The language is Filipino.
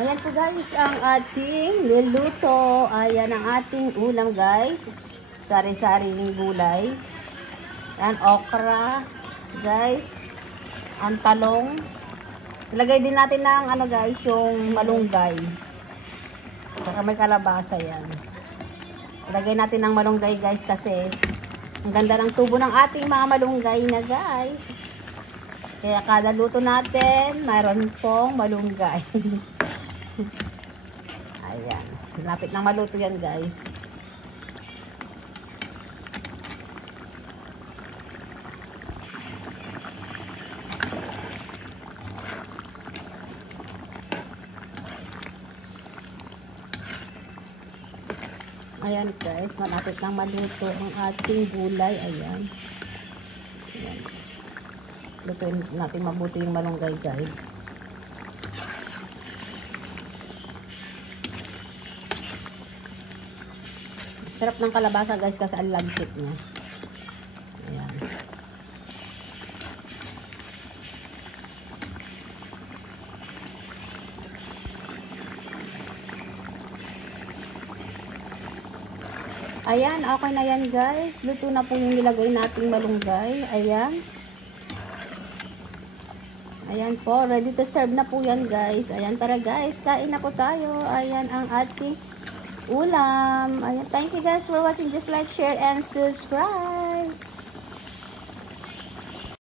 Ayan po guys, ang ating niluto. Ayan ang ating ulam guys. Sari-saring gulay. Ayan, okra. Guys, ang talong. Ilagay din natin ng ano guys, yung malunggay. Saka may kalabasa yan. Ilagay natin ng malunggay guys kasi ang ganda ng tubo ng ating mga malunggay na guys. Kaya kada luto natin, mayroon pong malunggay. Ayan. Lapit na maluto yan guys. Ayan guys, malapit na maluto ang ating gulay. Ayan. Ayan. Lutuin natin mabuti yung malunggay guys. Sarap ng kalabasa guys kasi ang lagkit niya. Ayan. Ayan, okay na yan guys. Luto na po yung nilagay nating malunggay. Ayan. Ayan po, ready to serve na po yan guys. Ayan, tara guys, kain na po tayo. Ayan ang ating ulam. Ayan, thank you guys for watching. Just like, share, and subscribe.